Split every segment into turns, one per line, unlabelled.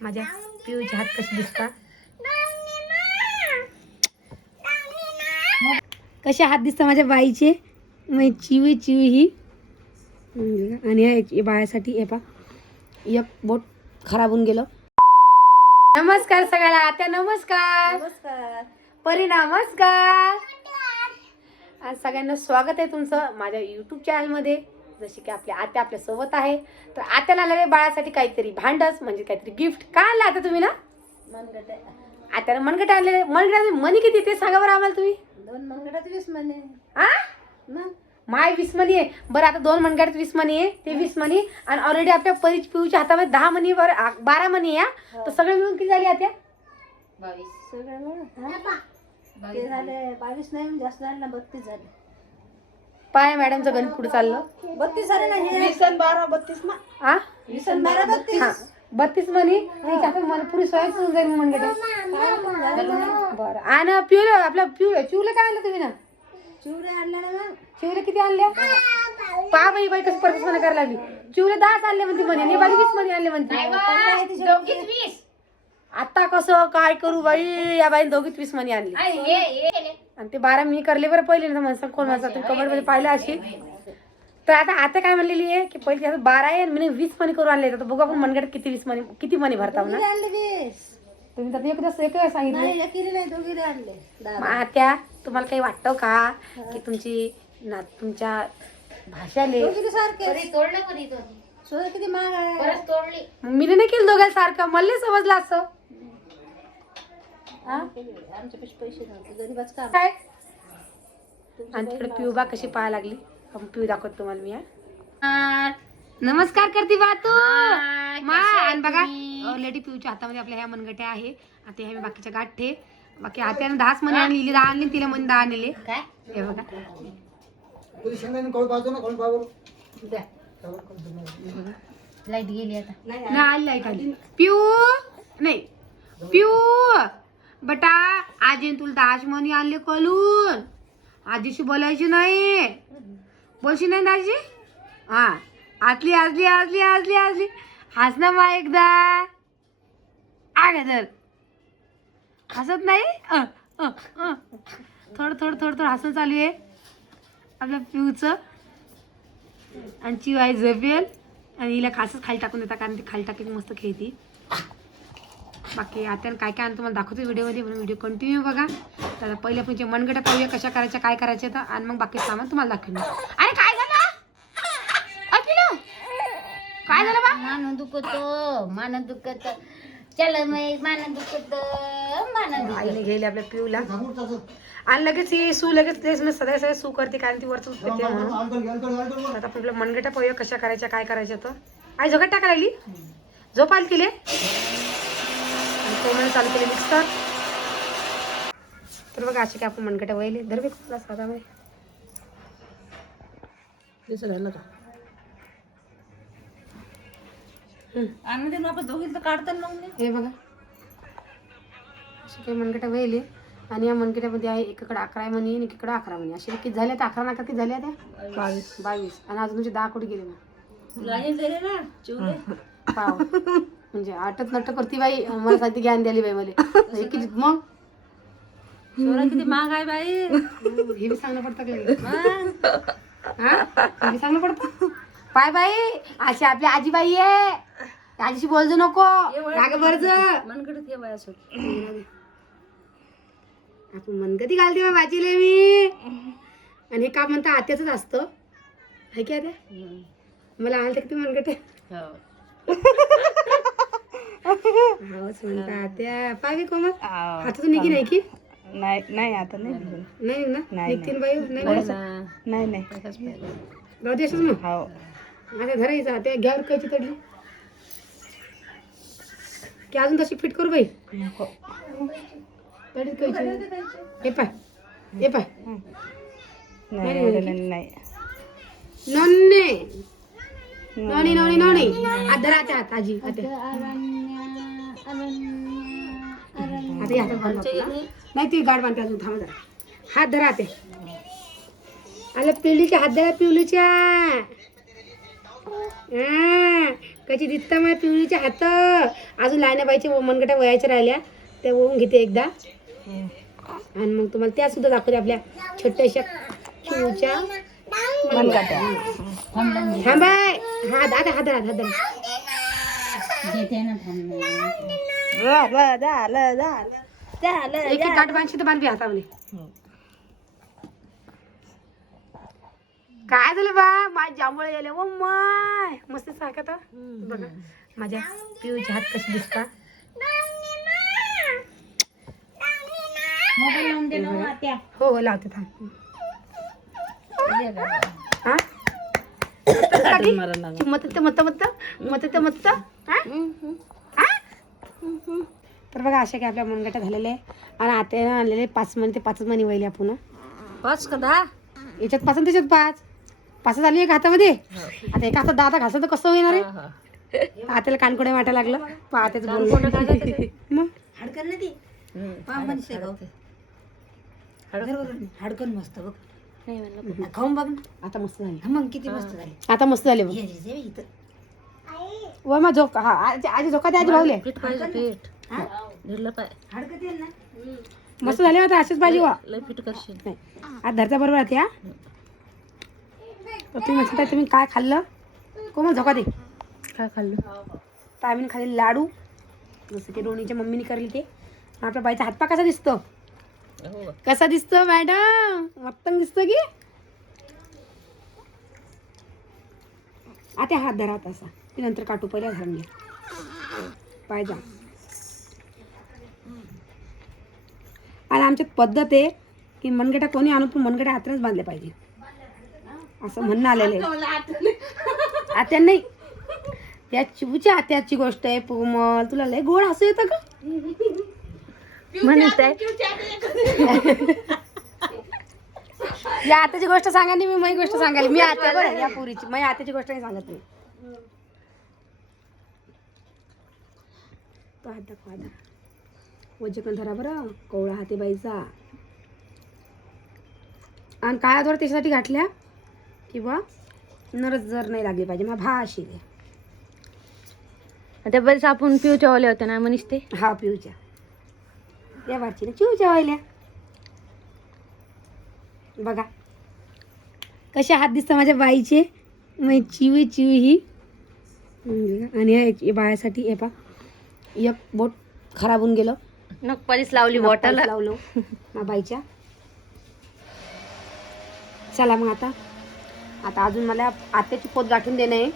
माझ्या पिऊचे हात कसे दिसता? कसे हात दिसतात माझ्या बाईचे? मग चिवी चिवी ही. आणि ह्या बाळासाठी हे पा एक बोट खराब होऊन गेलं. नमस्कार सगळ्याला. आता नमस्कार.
नमस्कार.
परी नमस्कार. आज सगळ्यांना स्वागत आहे तुमचं माझ्या यूट्यूब चॅनलमध्ये जसे की आपली आत्या आपल्यासोबत आहे. तर आत्याला आलेले बाळासाठी काहीतरी भांडस म्हणजे काहीतरी गिफ्ट का आणलं आता तुम्ही ना?
मनगट
आत्याला मनगट आणले मनगट मनी किती ते सांगा बरं आम्हाला तुम्ही.
दोन मनगटात वीस म्हणे
हा
मग?
माय वीस मनी आहे. बरं आता दोन मनगटात वीस मनी आहे. ते वीस मनी. आणि ऑलरेडी आपल्या परी पिऊच्या हातामध्ये दहा मनी वर आ- बारा मनी आहे हा. तर सगळे मिळून किती झाली आत्या?
सगळं मिळून? हा? ते झाले बावीस नाही म्हणजे जास्त झाले ना बत्तीस झाले.
पाय मॅडमचं गणित पुढे चाललं?
बत्तीस झाले ना हे? वीस बारा बत्तीस ना
हा
बारा बत्तीस?
हा. बत्तीस मनी त्याच्या हातात मन पुढे स्वयंच होऊन जाईल
ना?
बरं. आणि पिवलं आपलं पिवलं चिवलं काय आणलं तुम्ही ना?
चिवडे ना
चिवले किती आणल्या पहा बाई बाई कसं परत करायला लागली. चिवले दहाच आणले म्हणते म्हणे. आणि बाई वीसमध्ये आणले म्हणते. आता कसं काय करू बाई? या बाई दोघीत वीस मनी आणली. आणि ते बारा मी करले बरं पहिले ना म्हणसा कोण म्हणसा तुम्ही कमेंटमध्ये पाहिलं अशी. तर आता आता काय म्हणलेली आहे की पहिले त्याचं बारा आहे आणि मी वीस मनी करून आणले तर बघू आपण मनगड किती वीस मनी किती मनी भरता
वीस.
तुम्ही तर एकदाच एक सांगितलं.
आणले. दहा.
मग त्या तुम्हाला काही वाटतं का की तुमची ना तुमच्या भाषाले
सोनं किती महाग आहे.
मी नाही केलं दोघांना सारखं? मला समजलं असं. हा?
पैसे पैसे नव्हते गरीबाच काम.
काय? आणि तिकडे पिऊबा कशी पाहायला लागली? पिऊ दाखवत तुम्हाला मी हा. नमस्कार करते बा तू. मा आणि बघा ऑलरेडी पिऊच्या हातामध्ये आपल्या ह्या मनगट्या आहे. आता ह्या मी बाकीच्या गाठे बाकी आत्याने दहाच मनी आणली दहा आणली तिला मनी दहा आणले.
काय?
हे बघा.
लाइट गेली आता.
ना आली लाइट आली. पिऊ. नाही. पिऊ. बटा आजीन तुला दहाच मनी आणले कलून आजीशी बोलायची नाही. बोलशी नाही ना आजी? हा. आजली आजली आजली आजली आजली. हस ना मा एकदा. आगे तर हसत नाही? अ, थोडं थोडं थोडं थोडं हसणं चालू आहे. आपलं पिऊचं. आणि चिवाय झपेल. आणि हिला खासच खाली टाकून देता कारण ती खाली टाकली मस्त खेळती. बाकी आता काय काय आणतो मला दाखवतो व्हिडिओमध्ये म्हणून व्हिडिओ कंटिन्यू बघा. तर पहिले आपण जे मनगटा पाहूया कशा करायच्या काय करायचे तर आणि मग बाकी सामान तुम्हाला दाखवेन अरे काय झालं? काय झालं बा?
मान दुखतो मान दुखत. चल मग मान दुखत मान
आईने घेईल आपल्या पिऊला. आणि लगेच ही सू लगेच तेच मी सदा सदा सू करते कारण ती वरच उठते म्हणून. आता आपल्या मनगटा पाहूया कशा करायच्या काय करायच्या तर. आई झोकात टाका लागली? झोप आली तिले? चालू केले मिक्सर तर बघा असे काय आपण मनगटा वहिले धर बे कुठला साधामध्ये हम्म.
आनंदी आपण दोघीचं काढतात मग
हे बघा. असे काही मनगटा वहिले आणि या मनगटामध्ये आहे एकीकडे अकरा आहे म्हणी आणि एकीकडे अकरा म्हणी. असे किती झाले आता अकरा नाका किती झाले आता बावीस. बावीस. आणि अजून तुमचे दहा कोटी गेले
ना
पाव. म्हणजे आटत नट करती बाई. मला सांगते ज्ञान द्याली बाई मला. हे किती मग?
किती महाग आहे बाई.
हे बी सांगणं पडतं का लगेच? हा? हे बी सांगणं पडतं? पाय बाई अशी आपली आजीबाई आहे. आजीशी बोलजो नको. राग बरज
मनगडत ये बाया सोड.
आपण मनगती घालते बा बाजीले मी. आणि हे काम म्हणता आत्याच असतं. आहे की आत्या? मला आलं किती मनगट हवंच आत्या पाय कोमल. हातातून निघी नाही की?
नाही नाही आता नाही
नाही ना
नाही.
निघतीन बाई नाही?
नाही नाही.
राहू दे असंच मग.
हो.
आता धरायचं आता घ्यावर तडली की अजून तशी फिट करू बाई? तडीत हे पाय. हे पाय.
नाही नाही
नन्ने नोनी. नोनी नोनी हात धरा आता हात आजी आता आता या हातात बांधू आपण, हा? नाही ती गाड बांधते अजून थांबा जरा. हात धरा ते. आलं पिवलीच्या हात धरा पिवलीच्या हा कशी दिसतं माझ्या पिवळीच्या हात. अजून लहानबाईच्या मनगटा वयाच्या राहिल्या. त्या ओळून घेते एकदा. आणि मग तुम्हाला त्या सुद्धा दाखवते आपल्या छोट्याशा
मनगट्या
थांबाय. हा दादा हात हात हात
झालं झालं झालं झालं
एक एक गाठ बांधशी तर बांधवी हातामध्ये काय झालं बा माझ्या जांभळे गेले ओ माय मस्त सारखं बघा माझ्या पिऊचे हात कसे दिसतात
मोबाईल लावून दे ना हो,
हो हो लावते थांब. हा? मत मत मत मत मत हा? हा? तर बघा अशा काय आपल्या मनगट्या झालेल्या आहे. आणि आता आणलेले पाच मणी ते पाचच मणी वहिले आपण
पाच का दहा?
याच्यात पाच आणि त्याच्यात पाच. पाच झाली एक हातामध्ये. आता एका हातात दहा घासलं तर कसं होणार आहे? आत्याला कानकोडे वाटायला लागलं. पाहतेच मग?
हाडकन ना ती. हाडकन मस्त बघ. खाऊन बघ ना.
आता मस्त झाली.
हा, मग किती मस्त झाली.
आता मस्त झाले बघ.
ये, ये, ये इथं.
व मग झोका हा आजी आजी झोका दे आजी भाऊले.
पीठ पाहिजे पीठ. हाडकं दे ना?
मस्त झाले आता असेच पाहिजे वा.
लय पीठ करशील.
नाही. आज धरच्या बरोबर आहे हा? तर तुम्ही म्हणता तुम्ही काय खाल्लं? कोमल झोका दे.
काय खाल्लं?
तर आम्ही खाल्ले लाडू. जसं की रोणीच्या मम्मीने करले ते. आपल्या बाईचा हातपा कसा दिसतो? हो. कसा दिसतो मॅडम? मत्तम दिसतो की? आता हात धरा असा मी नंतर काटू पहिल्या धरून घ्या पाहिजे आणि आमच्यात पद्धत आहे की मनगटा कोणी आणून पण मनगटा हातानेच बांधले पाहिजे. असं म्हणणं आलेलं आहे. आत्या नाही. या चिबूच्या आत्याची गोष्ट आहे कोमल तुला लय गोड असं येतं का?
म्हणत आहे
या आताची गोष्ट सांगा नाही मी माझी गोष्ट सांगायला. मी आता बरं या पुरीची. माझी आताची गोष्ट नाही सांगत मी. तो हात दाखवा पण धरा बरं. कवळा हाते बाईचा. आणि काय थोडं त्याच्यासाठी घातल्या किंवा नरच जर नाही लागली पाहिजे. मग भा अशी.
आता बरेच आपण पिऊच्या वाले होते ना मनीष ते?
हा पिऊच्या. या वारची ना चिवच्या वाहिल्या बघा. कसे हात दिसतात माझ्या बाईचे. मग चिवी चिवी ही. आणि बायासाठी हे पा एक बोट खराब होऊन गेलं.
नकपालीच लावली
बॉटल. लावलो. मा बाईच्या. चला मग आता. आता अजून मला आत्याची पोत गाठून देणं आहे.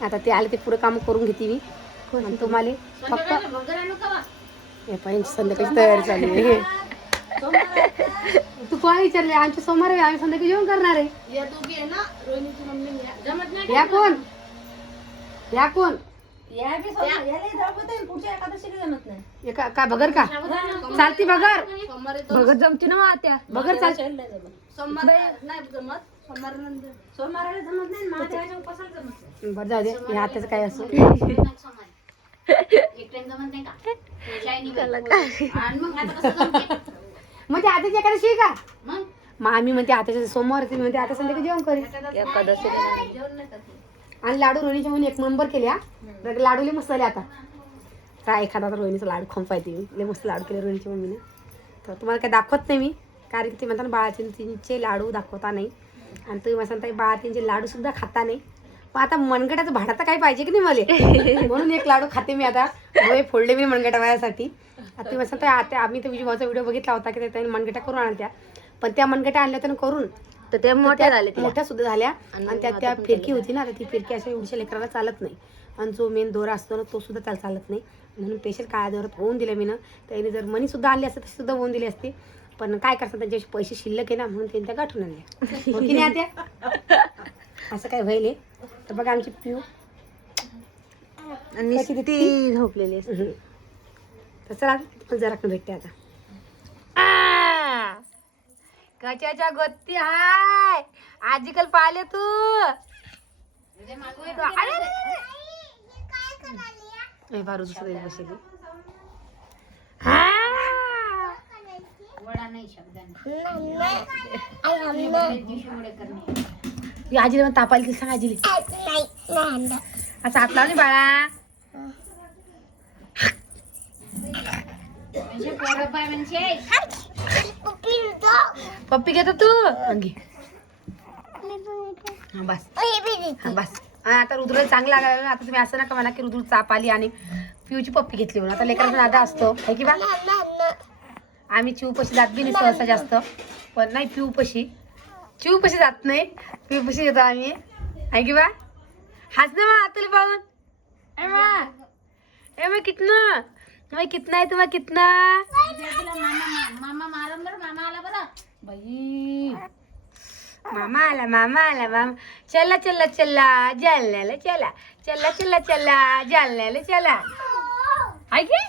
आता ते आले ते पुढे काम करून घेते मी. तुम्हाला फक्त हे पाहिजे संध्याकाळी तयार झाली आहे. तू कोणा विचारले आमच्या सोमवार आहे आम्ही संध्याकाळी जेवण करणार आहे या कोण या कोण
पुढच्या एकादशीला जमत नाही
हे का काय बगर का चालती बगर
भगत जमती ना आत्या
बगर चाल
नाही.
बरं जाऊ दे हे काय असं मग ते आताची एखादी का मग? आम्ही म्हणते आताच्या सोमवार म्हणते आता संध्याकाळी जेवण करेल
एकादशीला
आणि लाडू रोहिणीचे म्हणून एक नंबर केले हा लाडू लय मस्त झाले आता. काय एखादा तर रोहिणीचा लाडू खंपायते मी. लय मस्त लाडू केले रोहिणीच्या मम्मीने. तर तुम्हाला काय दाखवत नाही मी. कारण की ते म्हणतात बाळातींचे लाडू दाखवता नाही. आणि तुम्ही म्हणता बाळातींचे लाडू सुद्धा खाता नाही. मग आता मनगटाचं भाडा तर काही पाहिजे की नाही मला? म्हणून एक लाडू खाते मी आता. डोळे फोडले मी मनगटा वयासाठी आता ताई, आता आम्ही तर विजूभाऊचा व्हिडिओ बघितला होता की त्याने मनगटा करून आणत्या पण त्या मनगटा आणल्या होत्या ना करून.
तर ते मोठ्या झाले त्या.
मोठ्या सुद्धा झाल्या.
आणि
त्यात त्या फिरकी होती ना ती फिरकी अशा एवढ्या लेकराला चालत नाही. आणि जो मेन दोरा असतो ना तो सुद्धा त्याला चालत नाही. म्हणून पेशल काळ्या दोरात होऊन दिलं मी ना त्याने जर मनी सुद्धा आणली असते तशी सुद्धा होऊन दिली असते. पण काय करतात त्यांचे पैसे शिल्लक आहे ना म्हणून त्यांनी त्या गाठून आणल्या. असं काय व्हायले तर बघा आमची पिऊ.
आणि
कशी
ती झोपलेली असते.
हम्म. तर चला पण जरा भेटते आता. कशाच्या गोत्ती हाय? आजीकल पाहिले तू? अरे, अरे, अरे. ए, बारू दुसरं एक बसली ती आजीला मग ताप आली ती सांग आजीला. असं हात लावली बाळा. पप्पी घेतो तू. अंगी हा बस. हा बस. हा, आता रुद्र चांगला लागला. आता तुम्ही असं नका म्हणा की रुद्र चाप आली आणि पिऊची पप्पी घेतली म्हणून. आता लेकरांचा दादा असतो. है की बा? आम्ही चिऊ पशी जात बी नाही सहसा जास्त. पण नाही पिऊ पशी पशी जात नाही? पिऊ पशी येतो आम्ही. आहे की बा? हाच ना मग आतले पाहून. ए मा. ए मग कितना? मग कितना आहे तुम्हाला कितना?
मामा मारम बरं मामा आला बरं
बाई मामा आला मामा. आला मामा चला चला चला जालन्याला चला. चला चला चला जालन्याला चला. आहे की?